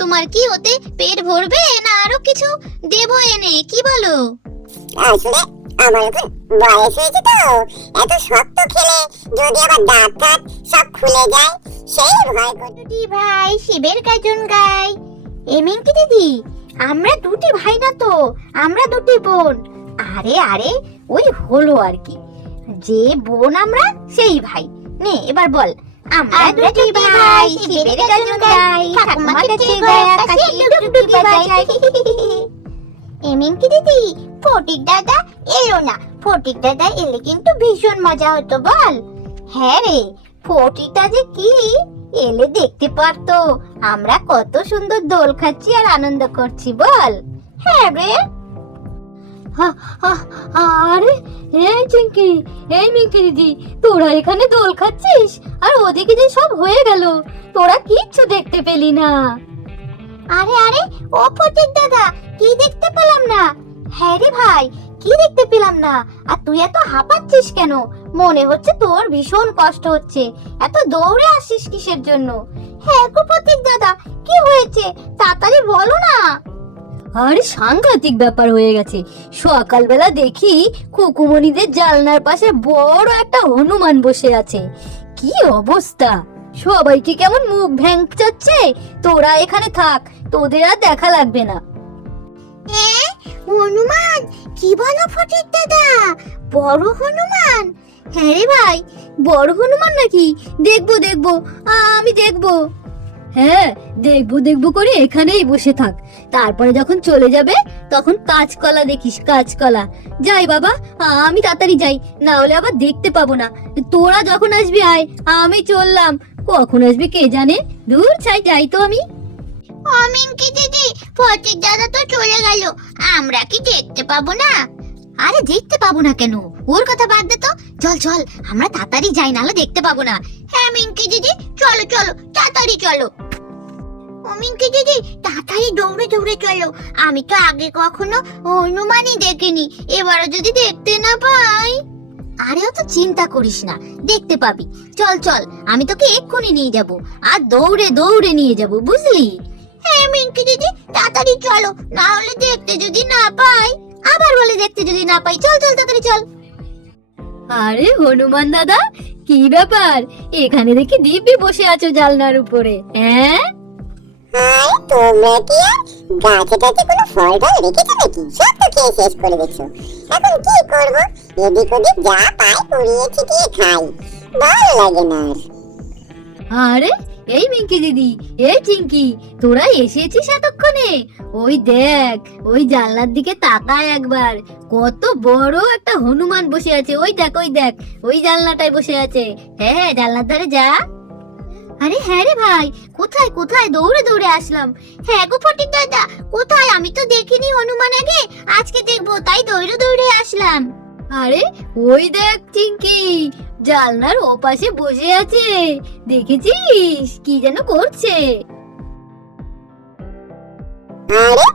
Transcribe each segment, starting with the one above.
তোমার কি ওতে পেট ভরবে না আরো কিছু দেবো এনে, কি বলো? আসলে আমার এখন বয়স হয়েছে তো, এত শক্ত খেলে যদি আবার দাঁত টাত সব খুলে যায় সেই ভয় করছে। দুটি ভাই শিবের গাজন গায়। মিঙ্কি দিদি, আমরা দুটি ভাই না তো, আমরা দুটি বোন। আরে আরে ওই হলো আর কি, যে বোন আমরা সেই ভাই। নে এবার বল, আমরা দুটি ভাই শিবের গাজন গাই, ঠাকুমাকে কাছে গায় আকাশে ডুগডুগি বাজায়। মিঙ্কি দিদি, ফটিক দাদা এলো না, ফটিক দাদা এলে কিন্তু ভীষণ মজা হতো বল। হ্যাঁ রে, ফটিকটা যে কি এলে দেখতে পারতো আমরা কত সুন্দর দোল খাচ্ছি আর আনন্দ করছি বল। হ্যাঁ রে। আরে এই চিঙ্কি, এই মিঙ্কি দিদি, তোরা এখানে দোল খাচ্ছিস আর ওদিকে যে সব হয়ে গেল, তোরা কিচ্ছু দেখতে পেলি না। আরে আরে ও ফটিক দাদা, কি দেখতে পেলাম না? হ্যাঁ রে ভাই, কি দেখতে পেলাম না? আর তুই এত হাঁপাচ্ছিস কেন? মনে হচ্ছে তোর ভীষণ কষ্ট হচ্ছে, এত দৌড়ে আসিস কিসের জন্য? হ্যাঁ গো ফটিক দাদা, কি হয়েছে তাড়াতাড়ি বলো না। আরে সাংঘাতিক ব্যাপার হয়ে গেছে, সকালবেলা দেখি খুকুমণিদের জানলার পাশে বড় একটা হনুমান বসে আছে। কি অবস্থা, সবাইকে কেমন মুখ ভ্যাংচাচ্ছে। তোরা এখানে থাক, তোদের আর দেখা লাগবে না। হনুমান? কি বলো ফটিক দাদা, বড় হনুমান? হ্যাঁ রে ভাই, বড় হনুমান নাকি? দেখবো দেখবো, আমি দেখবো। হ্যাঁ, দেখবো দেখবো করে এখানেই বসে থাক, তারপরে যখন চলে যাবে তখন কাঁচকলা দেখিস, কাঁচকলা। যাই বাবা, আমি তাড়াতাড়ি যাই, না হলে আবার দেখতে পাবো না। তোরা যখন আসবি আয়, আমি চললাম। কখন আসবি কে জানে, দূর ছাই, যাই তো আমি। মিঙ্কি দিদি, ফটিক দাদা তো চলে গেল, আমরা কি দেখতে পাবো না? আরে দেখতে পাবো না কেন, ওর কথা বাদ দে তো। চল চল, আমরা তাড়াতাড়ি যাই, নাহলে দেখতে পাবো না। হ্যাঁ মিঙ্কি দিদি, চলো চলো তাড়াতাড়ি চলো। মিঙ্কি দিদি, তাড়াতাড়ি দৌড়ে দৌড়ে চলো, আমি তো আগে কখনো হনুমানই দেখিনি, এবারও যদি দেখতে না পাই। আরে অত চিন্তা করিস না, দেখতে পাবি। চল চল, আমি তোকে এক্ষুনি নিয়ে যাব, আর দৌড়ে দৌড়ে নিয়ে যাব, বুঝলি? হ্যাঁ মিঙ্কি দিদি, তাড়াতাড়ি চলো, না হলে দেখতে যদি না পাই। আবার বলে দেখতে যদি না পাই, চল চল তাড়াতাড়ি চল। আরে হনুমান দাদা, কি ব্যাপার, এখানে দেখি দিব্যি বসে আছো জানলার উপরে? হ্যাঁ, আরে তোমরা কি আর গাছে টাছে কোনো ফল টল রেখেছো নাকি? সব তো খেয়ে শেষ করে দিচ্ছ। এখন কি করবো, এদিক ওদিক যা পাই পুড়িয়ে ছিটিয়ে খাই, ভালো লাগে না আর। আরে এই মিঙ্কি দিদি, এই চিঙ্কি, তোরা এসেছিস এতক্ষণে? ওই দেখ, ওই জানলার দিকে তাকায় একবার, কত বড় একটা হনুমান বসে আছে। ওই দেখ ওই দেখ, ওই জানলাটায় বসে আছে। হ্যাঁ, জানলার ধারে যা। আরে হ্যাঁ রে ভাই, কোথায় কোথায় দৌড়ে দৌড়ে আসলাম। হ্যাঁ গো ফটিক দাদা, কোথায়? আমি তো দেখিনি হনুমান আগে, আজকে দেখবো তাই দৌড়ে দৌড়ে আসলাম। আরে ওই দেখ চিঙ্কি, জানলার ওপাশে বসে আছে, দেখেছিস কি যেন করছে? আরে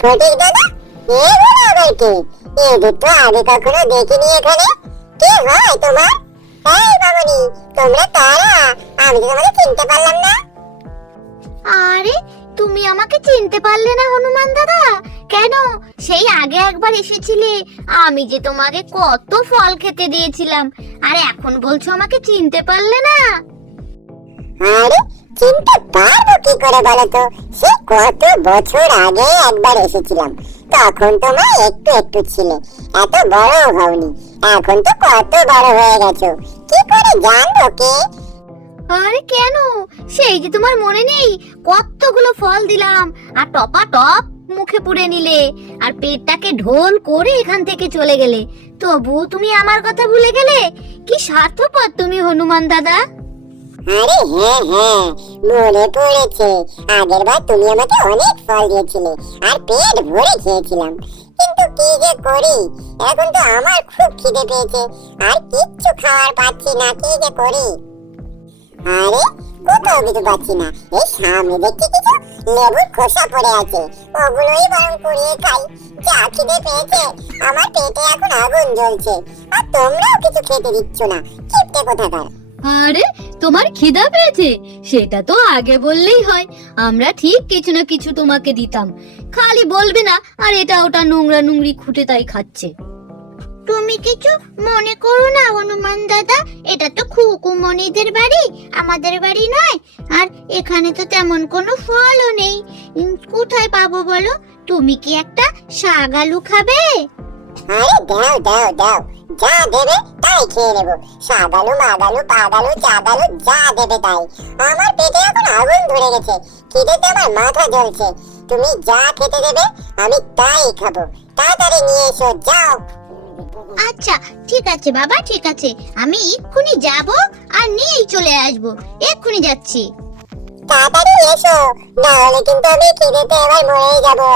ফটিক দাদা, এগুলো আবার কি? এদের তো আগে কখনো দেখিনি এখানে। কি হয় তোমার? এই বাবুনি, তোমরা কারা? আমি তো তোমাকে চিনতে পারলাম না। আরে তুমি আমাকে চিনতে পারলে না হনুমান দাদা? কেন, সেই আগে একবার এসেছিলে, আমি যে তোমাকে কত ফল খেতে দিয়েছিলাম, আর এখন বলছো আমাকে চিনতে পারলে না? আরে চিনতে পারবো কি করে বলো তো? সে কত বছর আগে একবার এসেছিলাম, তখন তোমার একটু একটু ছিলে, এত বড় হওনি। এখন তো কত বড় হয়ে গেছো, কি করে জানবো কে? আরে কেন, সেই যে তোমার মনে নেই, কতগুলো ফল দিলাম আর টপা টপ মুখে পুড়ে নিলে, আর পেটটাকে ঢোল করে এখান থেকে চলে গেলে, তবু তুমি আমার কথা ভুলে গেলে? কি স্বার্থপর তুমি হনুমান দাদা। আরে হ্যাঁ হ্যাঁ, মনে পড়েছে, আগের বার তুমি আমাকে অনেক ফল দিয়েছিলে আর পেট ভরে খেয়েছিলাম। কিন্তু কি যে করি, এখন তো আমার খুব খিদে পেয়েছে আর কিচ্ছু খাওয়ার পাচ্ছি না, কি যে করি। আরে কোথাও কিছু পাচ্ছি না, এই সামনে দেখছি কিছু লেবুর খোসা পড়ে আছে, ওগুলোই বরং কুড়িয়ে খাই। যা খিদে পেয়েছে, আমার পেটে এখন আগুন জ্বলছে, আর তোমরাও কিছু খেতে দিচ্ছ না, কিপটে কোথাকার। আরে তোমার খিদা পেয়েছে? সেটা তো আগে বললেই হয়, আমরা ঠিক কিছু না কিছু তোমাকে দিতাম। খালি বলবে না আর এটা ওটা নোংরা নোংরি খুঁটে তাই খাচ্ছে। তুমি কিছু মনে করো না হনুমান দাদা, এটা তো খুকুমণিদের বাড়ি, আমাদের বাড়ি নয়। আর এখানে তো তেমন কোনো ফলও নেই, কোথায় পাবো বলো? তুমি কি একটা শাক আলু খাবে? আরে দাও দাও দাও, যা দেবে তাই খেয়ে নেবো। শাগালু মাগালু পাগালু চাগালু যা দেবে তাই। আমার পেটে এখন আগুন ধরে গেছে, খিদেতে আমার মাথা জ্বলছে। তুমি যা খেতে দেবে আমি তাই খাবো। তাড়াতাড়ি নিয়ে এসো, যাও। আচ্ছা ঠিক আছে বাবা, ঠিক আছে, আমি এক্ষুনি যাব আর নিয়েই চলে আসবো। এক্ষুনি যাচ্ছি। তাড়াতাড়ি এসো, না হলে কিন্তু আমি খিদেতে এবার মরে যাবো।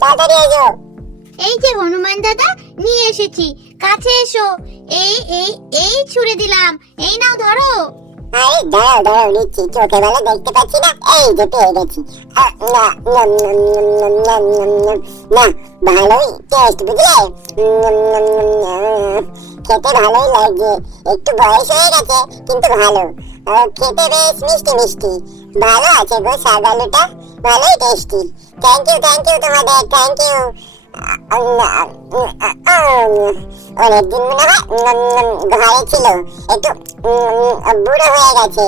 তাড়াতাড়ি এসো। এই যে হনুমান দাদা, নিয়ে এসেছি, কাছে এসো। এই এই এই ছুঁড়ে দিলাম, এই নাও ধরো। আরে দাঁড়াও দাঁড়াও, নিচ্ছি, চোখে ভালো দেখতে পাচ্ছি না। এই যে পেয়ে গেছি। না নম নম নম নম নম নম নম। না, ভালোই টেস্ট, বুঝলে? খেতে ভালোই লাগছে। একটু বয়স হয়ে গেছে কিন্তু ভালো। খেতে বেশ মিষ্টি মিষ্টি। ভালো আছে গো শাগালুটা, ভালোই টেস্টি। থ্যাংক ইউ তোমাদের, থ্যাংক ইউ। অনেকদিন মনে হয় ঘরে ছিল, একটু বুড়ো হয়ে গেছে,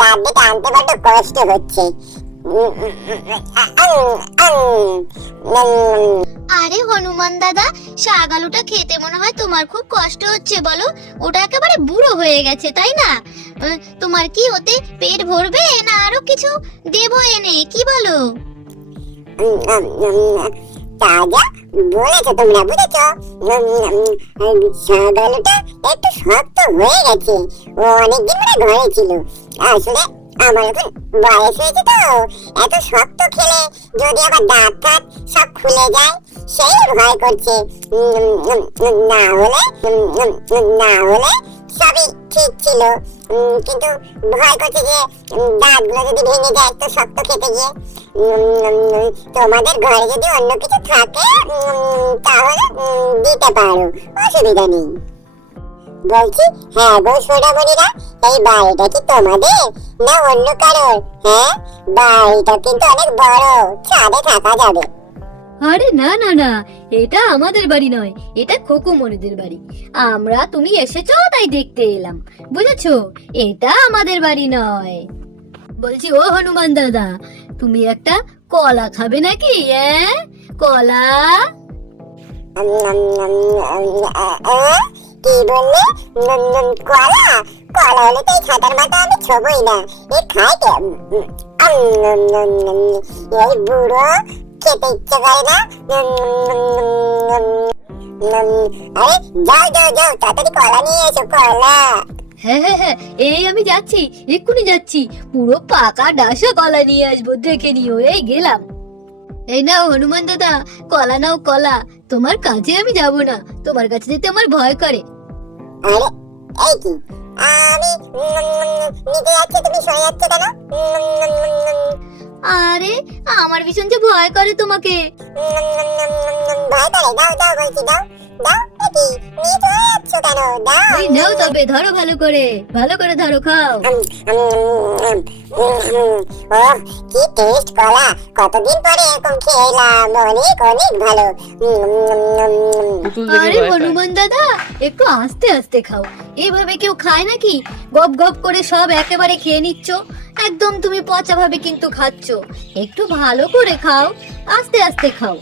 দাঁত দিয়ে টানতে বড্ড কষ্ট হচ্ছে। আরে হনুমান দাদা, শাক আলুটা খেতে মনে হয় তোমার খুব কষ্ট হচ্ছে, বলো? ওটা একেবারে বুড়ো হয়ে গেছে, তাই না? তোমার কি ওতে পেট ভরবে না আরো কিছু দেবো এনে, কি বলো? তাজা বলেছো তোমরা, বুঝেছো? শাগালুটা একটু শক্ত হয়ে গেছে, ও অনেকদিন ধরে ঘরে ছিল। আসলে আমার এখন বয়স হয়েছে তো, এত শক্ত খেলে যদি আবার দাঁত টাত সব খুলে যায় সেই ভয় করছে। না হলে সবই ঠিক ছিল, কিন্তু ভয় করছে যে দাঁতগুলো যদি ভেঙে যায় তো শক্ত খেতে গিয়ে। তোমাদের ঘরে যদি অন্য কিছু থাকে তাহলে দিতে পারো, অসুবিধা নেই। বলছি, হ্যাঁ গো সোনামণিরা, এই বাড়িটা কি তোমাদের না অন্য কারোর? হ্যাঁ, বাড়িটা কিন্তু অনেক বড়, ছাদে থাকা যাবে। আরে না না না, এটা আমাদের বাড়ি নয়, এটা খোকুমণিদের বাড়ি। আমরা তুমি এসেছো তাই দেখতে এলাম, বুঝেছো? এটা আমাদের বাড়ি নয়। বলছি ও হনুমান দাদা, তুমি একটা কলা খাবে নাকি? কলা? কি বললে? কলা? কলা হলে তো এই ছাতার মাথা আমি ছবই না। এ খাই কে? এই বুড়ো খেতে ইচ্ছে করে না। আরে যাও যাও যাও, তাড়াতাড়ি কলা নিয়ে এসো, কলা। হ্যাঁ হ্যাঁ হ্যাঁ, এই আমি যাচ্ছি, এক্ষুনি যাচ্ছি। পুরো পাকা ডাসা কলা নিয়ে আসবো, দেখে নিও। এই গেলাম। এই নাও হনুমান দাদা, কলা নাও কলা। তোমার কাছে আমি যাব না, তোমার কাছে যেতে আমার ভয় করে। আরে এই কি, আমি নিতে যাচ্ছি, তুমি সরে যাচ্ছ কেন? আরে আমার ভীষণ যে ভয় করে তোমাকে। ভয় করে? দাও দাও বলছি, দাও দাও। কি নিয়ে চলে যাচ্ছ কেন? দাও। এই নাও তবে, ধরো ভালো করে, ভালো করে ধরো, খাও। ওহ, কি টেস্ট কলা! কতদিন পরে এরকম খেলাম, অনেক অনেক ভালো। আরে হনুমান দাদা, একটু আস্তে আস্তে খাও। এইভাবে কেউ খায় নাকি? গপ গপ করে সব একেবারে খেয়ে নিচ্ছ, একদম তুমি পচা ভাবে কিন্তু খাচ্ছ। একটু ভালো করে খাও, আস্তে আস্তে খাও।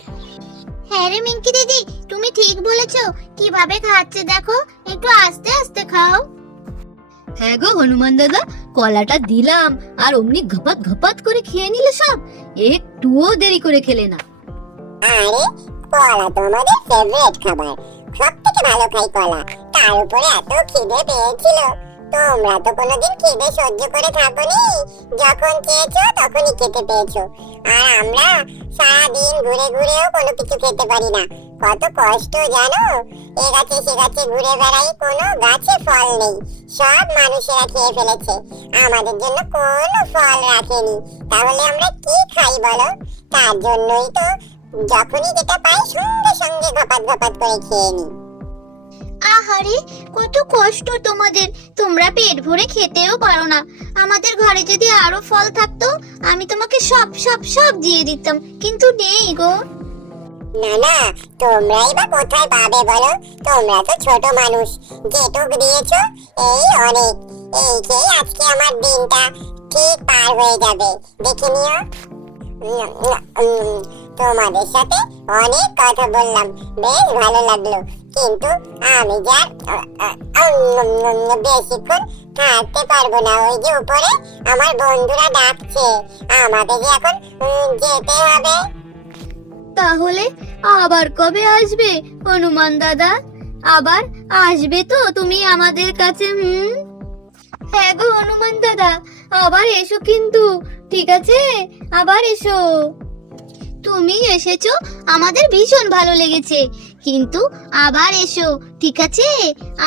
হ্যাঁ রে মিঙ্কি দিদি, তুমি ঠিক বলেছো, কিভাবে খাচ্ছে দেখো, একটু আস্তে আস্তে খাও। হ্যাঁ গো হনুমান দাদা, কলাটা দিলাম আর অমনি ঘপাত ঘপাত করে খেয়ে নিলে সব, একটুও দেরি করে খেলে না। আরে কলা তো আমাদের ফেভারিট খাবার, সব থেকে ভালো খাই কলা। তার উপরে এত খিদে পেয়েছিল। তোমরা তো কোনোদিন খিদে সহ্য করে থাকোনি, যখন চেয়েছো তখনই খেতে পেয়েছো। আর আমরা সারাদিন ঘুরে ঘুরেও কোনো কিছু খেতে পারি না, কত কষ্ট জানো? এ গাছে সে গাছে ঘুরে বেড়াই, কোনো গাছে ফল নেই, সব মানুষেরা খেয়ে ফেলেছে, আমাদের জন্য কোনো ফল রাখেনি। তাহলে আমরা কি খাই বলো? তার জন্যই তো যখনই যেটা পাই সঙ্গে সঙ্গে ঘপাত ঘপাত করে খেয়ে নিই। আহারে, কত কষ্ট তোমাদের, তোমরা পেট ভরে খেতেও পারো না। আমাদের ঘরে যদি আরো ফল থাকতো আমি তোমাকে সব সব সব দিয়ে দিতাম, কিন্তু নেই গো। না না, তোমরাই বা কোথায় পাবে বলো? তোমরা তো ছোট মানুষ, যেটুক দিয়েছো এই অনেক। এই খেয়ে আজকে আমার দিনটা ঠিক পার হয়ে যাবে, দেখে নিও। তোমাদের সাথে অনেক কথা বললাম, বেশ ভালো লাগলো, কিন্তু আমি যা বেশিক্ষণ থাকতে পারবো না। ওই যে উপরে আমার বন্ধুরা ডাকছে, আমাকে যে এখন যেতে হবে। তাহলে আবার কবে আসবে হনুমান দাদা? আবার আসবে তো তুমি আমাদের কাছে? হ্যাঁ গো হনুমান দাদা, আবার এসো কিন্তু, ঠিক আছে? আবার এসো। তুমি এসেছো, আমাদের ভীষণ ভালো লেগেছে, কিন্তু আবার এসো, ঠিক আছে?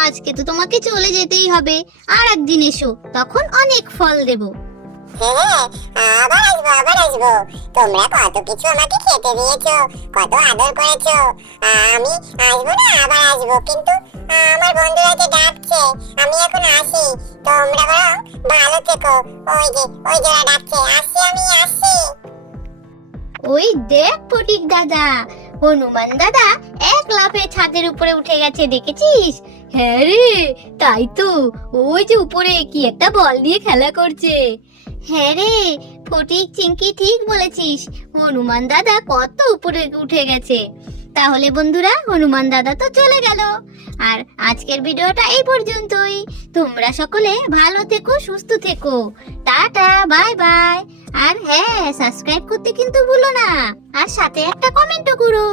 আজকে তো তোমাকে চলে যেতেই হবে, আর একদিন এসো, তখন অনেক ফল দেব। হ্যাঁ, আবার আসবো, আবার আসবো। তোমরা কত কিছু আমাকে খেতে দিয়েছো, কত আদর করেছো। আমি আসবো না, আবার আসবো, কিন্তু আমার বন্ধুরা যে ডাকছে, আমি এখন আসি। তোমরা বরং ভালো থেকো। ওই যে ওরা ডাকছে, আসছি, আমি আসছি। ওই দেখ ফটিক দাদা, হনুমান দাদা এক লাফে ছাদের উপরে উঠে গেছে, দেখেছিস? হ্যাঁ রে, তাই তো। ওই যে উপরে কি একটা বল দিয়ে খেলা করছে। হ্যাঁ রে ফটিক, চিংকি ঠিক বলেছিস, হনুমান দাদা কত উপরে উঠে গেছে। তাহলে বন্ধুরা, হনুমান দাদা তো চলে গেল, আর আজকের ভিডিওটা এই পর্যন্তই। তোমরা সকলে ভালো থেকো, সুস্থ থেকো, টাটা, বাই বাই। আর হ্যাঁ, সাবস্ক্রাইব করতে কিন্তু ভুলো না, আর সাথে একটা কমেন্টও করো।